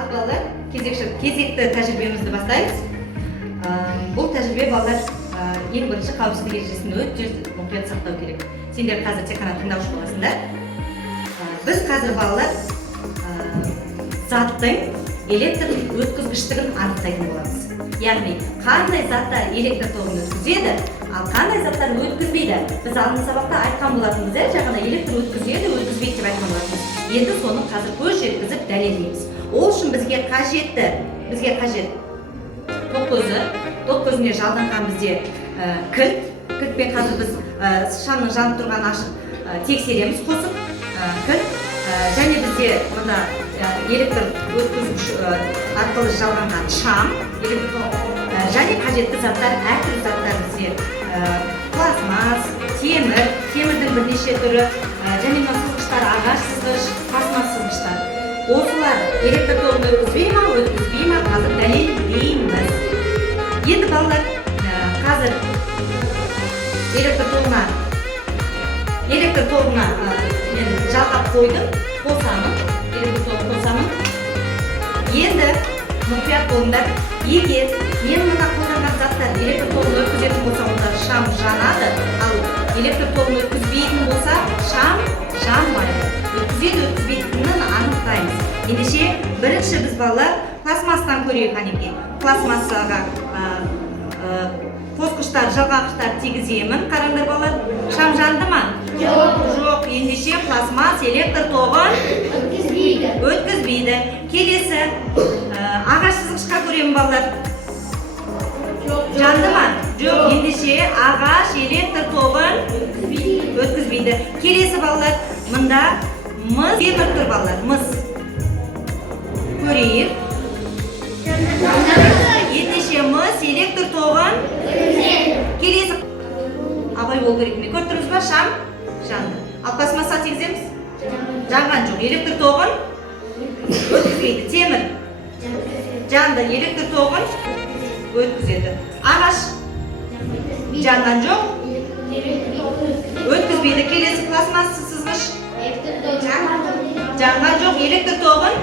Ал балалар, кезекті тәжірибемізді бастаймыз. Бұл тәжірибе балалар ең бірінші қауіпсіздік ережесін өте мұқият сақтау керек. Сендер қазір тек қана тыңдаушы боласыңдар. Біз қазір балалар заттың электр өткізгіштігін анықтайтын боламыз. Яғни, қандай заттар электр тоғын өткізеді, ал қандай заттар өткізбейді. Біз алдыңғы сабақта айтқан болатынбыз, жаңағыда электр өткізеді, өткізбейді деп айтқан болатынбыз. Енді соны қазір көз жеткізіп дәлелдейміз. Ол үшін бізге қажет тоқ көзіне жалданған бізде кілтпен қазір біз шамның жанып тұрғанын ашып тексереміз қосып кілт және бізде мына электр өткізгіш арқылы жалғанған шам және қажетті заттар, әртүрлі заттар бізде пластмасс, темірдің бірнеше түрі және мына сызғыштар, ағаш сызғыш, пластмасс сызғыштар. Осылар электр тоғын өткізбей ма, қазір дәлелдейміз. Енді балалар, қазір электр тоғына мен жалғап қойдым, электр тоғын қосамын. Енді мұқият болыңдар, егер мен мына қолданған заттар электр тоғын өткізетін болса, онда шам жанады, ал электр тоғын өткізбейтін болса, шам жанбайды. Өткізбейтінін анықтаймыз. Ендеше, бірінші біз балалар пластмастан көрейік әнекей. Пластмассаға қосқыштар, жалғағыштар тигіземін. Қараңдар балалар, шам жанды ма? Жоқ. Ендеше пластмасс электр тоғын өткізбейді. Келесі ағаш сызғышқа көремін балалар. Жанды ма? Жоқ. Ендеше ағаш электр тоғын өткізбейді. Келесі балалар, мында мыс темір тұр балалар, мыс. Көрейік. Ендеше мыс электр тоғын келесі абай бол керек ме? Көріп тұрмыз ба? Шам жанды. Ал пластмасса тигіземіз? Жанған жоқ. Электр тоғын өткізбейді. Темір жанды. Электр тоғын өткізеді. Ағаш жанған жоқ. Өткізбейді. Келесі пластмасса сызғыш жанған жоқ. Электр тоғын